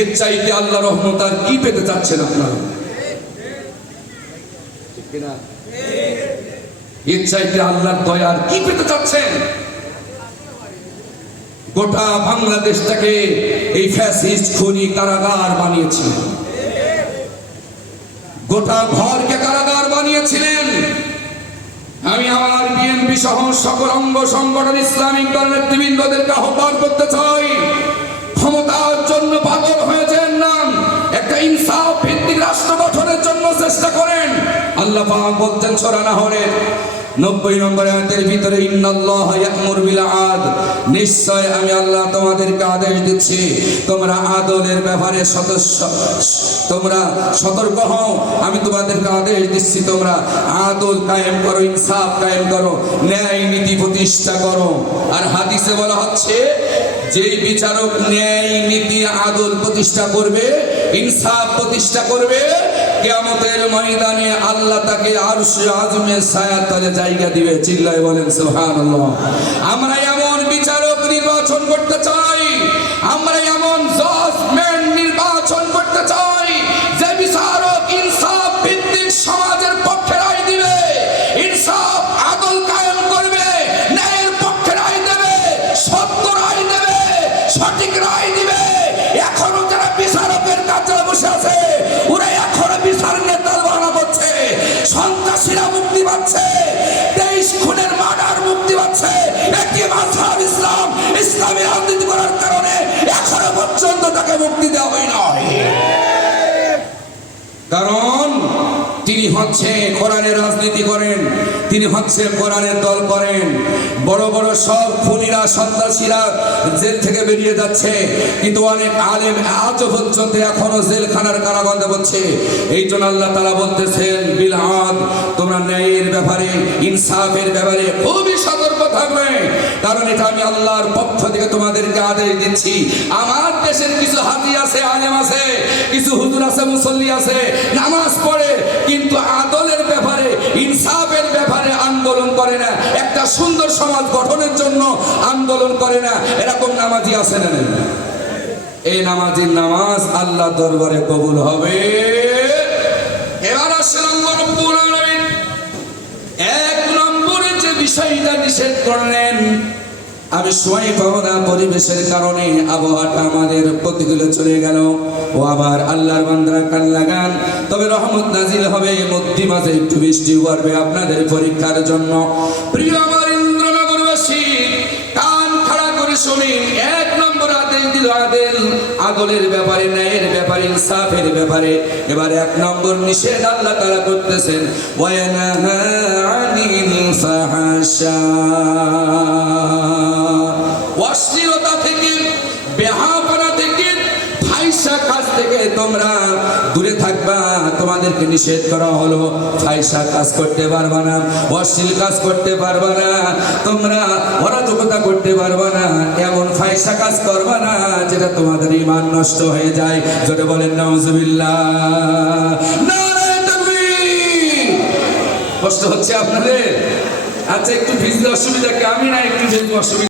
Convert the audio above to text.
এর চাইতে আল্লাহ রহমত আর কি পেতে চাচ্ছেন আপনারা? ঠিক না? এর চাইতে আল্লাহর দয়া আর কি পেতে চাচ্ছেন? গোটা বাংলাদেশটাকে এই ফ্যাসিস্ট খুনি কারাগার বানিয়েছিলেন, গোটা ঘরকে কারাগার বানিয়েছিলেন। আমি আমার বিএনপি সহ সকল অঙ্গ সংগঠন ইসলামিক দলের নেতৃবৃন্দদেরকে আহ্বান করতে চাই, ক্ষমতার জন্য পাগল হয়েছেন না, একটা ইনসাফ ভিত্তিক রাষ্ট্র গঠনের জন্য চেষ্টা করেন। আল্লাহ পাক বলতেন সূরা নাহলের 90 নম্বর আয়াতের ভিতরে, ইন্নাল্লাহা ইয়া'মুরু বিল আদল, নিশ্চয় আমি আল্লাহ তোমাদেরকে আদেশ দিচ্ছি তোমরা আদলের ব্যাপারে তোমরা সতর্ক হও। আমি তোমাদেরকে আদেশ দিচ্ছি তোমরা আদল কায়েম করো, ইনসাফ কায়েম করো, ন্যায় নীতি প্রতিষ্ঠা করো। আর হাদিসে বলা হচ্ছে যেই বিচারক ন্যায় নীতি আদল প্রতিষ্ঠা করবে, ইনসাফ প্রতিষ্ঠা করবে, কিয়ামতের ময়দানে আল্লাহ তাকে আরশে আযমের ছায়ার তলে জায়গা দিবে। চিল্লায় বলেন সুবহানাল্লাহ। আমরা এমন বিচারক নির্বাচন করতে চাই, আমরা এমন জাজমেন্ট নির্বাচন করতে চাই যে বিচারক ইনসাফ ভিত্তিক সমাজের পক্ষে রায় দিবে, ইনসাফ আদল কায়েম করবে, ন্যায়ের পক্ষে রায় দেবে, সত্য রায় দেবে, সঠিক রায় দিবে। এখনো যারা বিচারকের কাছে বসে আছে ওরা এখনো বিচার নেতার বানা করছে, সন্ত্রাসীরা মুক্তি পাচ্ছে, 23 খুনের মার্ডার মুক্তি পাচ্ছে। একটি মাযহাব ইসলাম, ইসলামী রাজনীতি করার কারণে এখনো পর্যন্ত তাকে মুক্তি দেওয়া হয় নাই। কারণ তিনি হচ্ছে কোরআনের রাজনীতি করেন, তিনি হচ্ছে কোরআনের দল করেন। বড় বড় সব খুনিরা সন্ত্রাসীরা জেল থেকে বেরিয়ে যাচ্ছে, কিন্তু অনেক আলেম আজও পর্যন্ত এখনো জেলখানার কারাগারে বসছে। এই জন্য আল্লাহ তাআলা বলতেছেন বিল আদল, তোমরা ন্যায়ের ব্যাপারে ইনসাফের ব্যাপারে খুবই সতর্ক থাকবে। কারণ এটা আমি আল্লাহর পক্ষ থেকে তোমাদেরকে আদেশ দিচ্ছি। আমার দেশের কিছু হাজি আছে, আলেম আছে, কিছু হুজুর আছে, মুসল্লি আছে, নামাজ পড়ে, কিন্তু আদলের ব্যাপারে ইনসাফের ব্যাপারে আন্দোলন করে না, একটা সুন্দর সমাজ গঠনের জন্য আন্দোলন করে না। এরকম নামাজি আছে না? এই নামাজির নামাজ আল্লাহ দরবারে কবুল হবে। এবার আসেন রব্বুল আলামিন এক নম্বরে যে বিষয়টা নিষেধ করলেন, আমি সময় পাবো না, পরিবেশের কারণে আবহাওয়াটা আমাদের প্রতিকূলে চলে গেল। ও আবার আল্লাহর বান্দারা কান লাগান, তবে রহমত নাজিল হবে, মধ্যে মাঝে একটু বৃষ্টি পড়বে আপনাদের পরীক্ষার জন্য। প্রিয় আমার ইন্দ্রনগরবাসী, কান খাড়া করে শুনুন। এক নম্বর আদেশ দিল আদলের ব্যাপারে, ন্যায়ের ব্যাপারে, ইনসাফের ব্যাপারে। এবার এক নম্বর নিষেধ আল্লাহ তাআলা করতেছেন, ওয়ায়ানহা আনিল ফাহশা, অশ্লীলতা থেকে, বেহায়াপনা থেকে, ফাহিশা কাজ থেকে তোমরা দূরে থাকবা। তোমাদেরকে নিষেধ করা হলো, ফাহিশা কাজ করতে পারবা না, অশ্লীল কাজ করতে পারবা না, তোমরা অরাজকতা করতে পারবা না, এমন ফাহিশা কাজ করবা না যেটা তোমাদের ঈমান নষ্ট হয়ে যায়। জোরে বলেন নাউজুবিল্লাহ, নারায়ে তাকবীর। কষ্ট হচ্ছে আপনাদের? আচ্ছা, একটু ভিজলে অসুবিধা কি? আমি না একটু ভিজলে অসুবিধা?